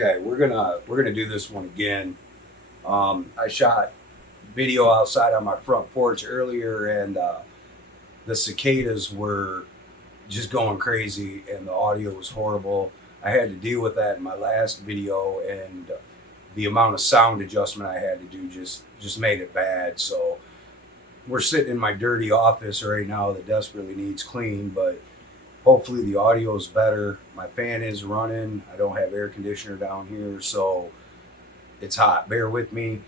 Okay, we're gonna do this one again. I shot video outside on my front porch earlier, and the cicadas were just going crazy, and the audio was horrible. I had to deal with that in my last video, and the amount of sound adjustment I had to do just made it bad. So we're sitting in my dirty office right now that desperately needs clean, but hopefully the audio is better. My fan is running. I don't have air conditioner down here, so it's hot. Bear with me.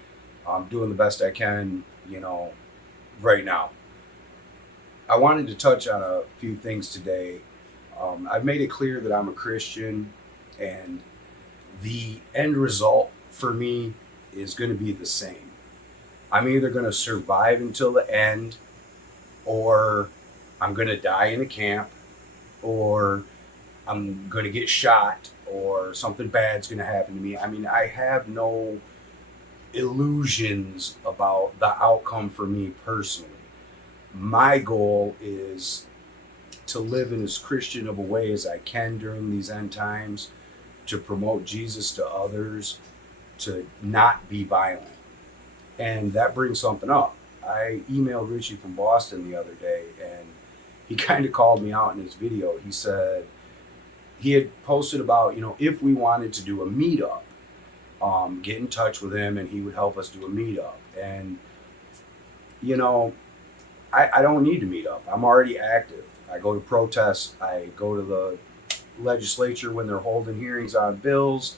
I'm doing the best I can, right now. I wanted to touch on a few things today. I've made it clear that I'm a Christian, and the end result for me is going to be the same. I'm either going to survive until the end, or I'm going to die in a camp, or I'm going to get shot, or something bad's going to happen to me. I mean, I have no illusions about the outcome for me personally. My goal is to live in as Christian of a way as I can during these end times, to promote Jesus to others, to not be violent. And that brings something up. I emailed Richie from Boston the other day, and he kind of called me out in his video. He said he had posted about, if we wanted to do a meetup, get in touch with him and he would help us do a meetup. And, I don't need to meet up. I'm already active. I go to protests. I go to the legislature when they're holding hearings on bills.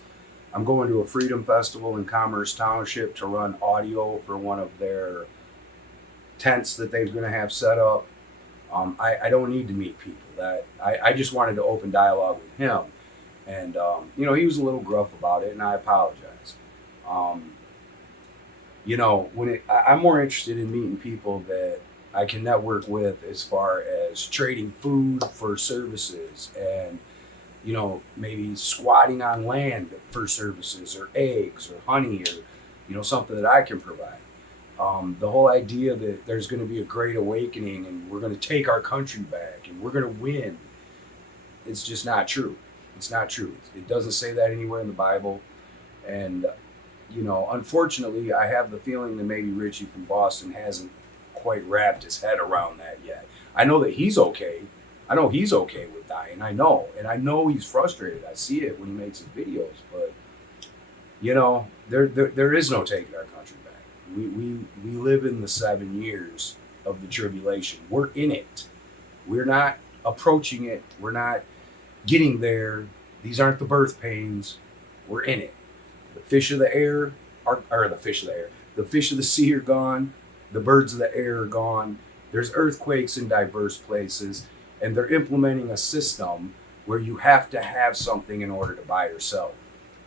I'm going to a freedom festival in Commerce Township to run audio for one of their tents that they're going to have set up. I don't need to meet people. I just wanted to open dialogue with him. And, he was a little gruff about it, and I apologize. I'm more interested in meeting people that I can network with as far as trading food for services and, maybe squatting on land for services or eggs or honey or, something that I can provide. The whole idea that there's going to be a great awakening and we're going to take our country back and we're going to win, it's just not true. It's not true. It doesn't say that anywhere in the Bible. And, unfortunately, I have the feeling that maybe Richie from Boston hasn't quite wrapped his head around that yet. I know that he's okay. I know he's okay with dying. I know. And I know he's frustrated. I see it when he makes his videos. But, there is no taking our country back. We live in the 7 years of the tribulation. We're in it. We're not approaching it. We're not getting there. These aren't the birth pains. We're in it. The fish of the air the fish of the sea are gone. The birds of the air are gone. There's earthquakes in diverse places, and they're implementing a system where you have to have something in order to buy or sell.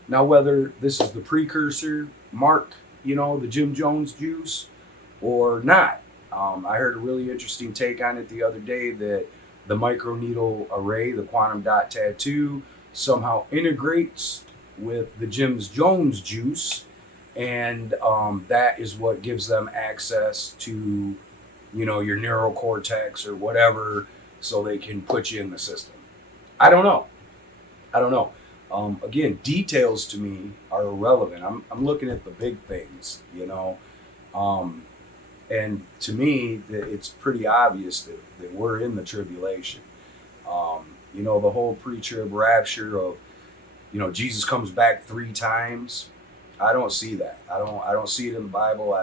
Now, whether this is the precursor, Mark, the Jim Jones juice, or not. I heard a really interesting take on it the other day that the microneedle array, the quantum dot tattoo, somehow integrates with the Jim Jones juice, and that is what gives them access to, your neural cortex or whatever, so they can put you in the system. I don't know. Again, details to me are irrelevant. I'm looking at the big things, and to me, it's pretty obvious that we're in the tribulation. The whole pre-trib rapture of, Jesus comes back 3 times. I don't see that. I don't see it in the Bible.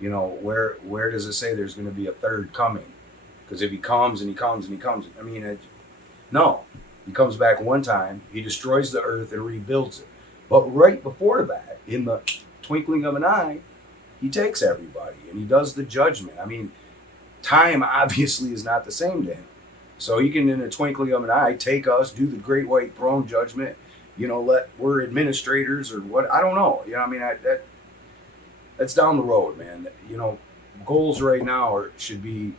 Where does it say there's going to be a third coming? Because if he comes and he comes and he comes, no. He comes back one time, he destroys the earth and rebuilds it. But right before that, in the twinkling of an eye, he takes everybody and he does the judgment. Time obviously is not the same to him. So he can, in a twinkling of an eye, take us, do the great white throne judgment, we're administrators or what, I don't know. That's down the road, man. Goals right now should be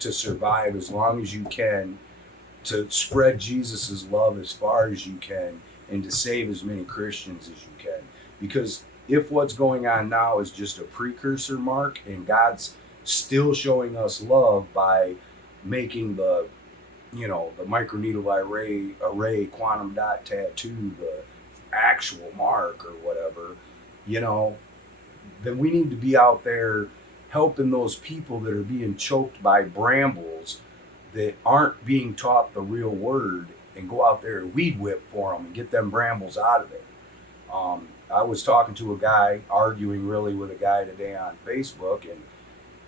to survive as long as you can, to spread Jesus's love as far as you can, and to save as many Christians as you can. Because if what's going on now is just a precursor, Mark, and God's still showing us love by making the microneedle array quantum dot tattoo, actual mark or whatever, you know, then we need to be out there helping those people that are being choked by brambles that aren't being taught the real word, and go out there and weed whip for them and get them brambles out of there. I was talking to a guy, arguing really with a guy today on Facebook, and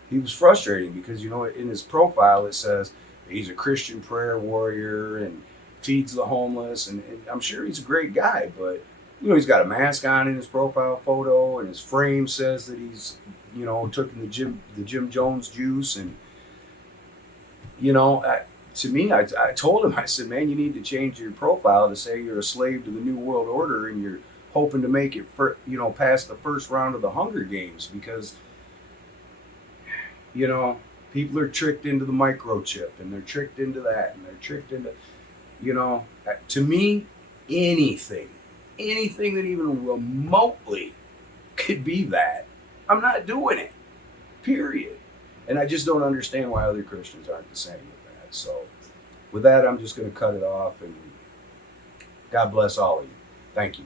he was frustrating because, you know, in his profile it says he's a Christian prayer warrior and feeds the homeless, and I'm sure he's a great guy, but you know, he's got a mask on in his profile photo, and his frame says that he's, you know, taking the Jim Jones juice, and you know, to me, I told him, I said, man, you need to change your profile to say you're a slave to the New World Order and you're hoping to make it for, you know, past the first round of the Hunger Games, because you know, people are tricked into the microchip, and they're tricked into that, and they're tricked into, you know, to me, anything, anything that even remotely could be that, I'm not doing it, period. And I just don't understand why other Christians aren't the same with that. So with that, I'm just going to cut it off, and God bless all of you. Thank you.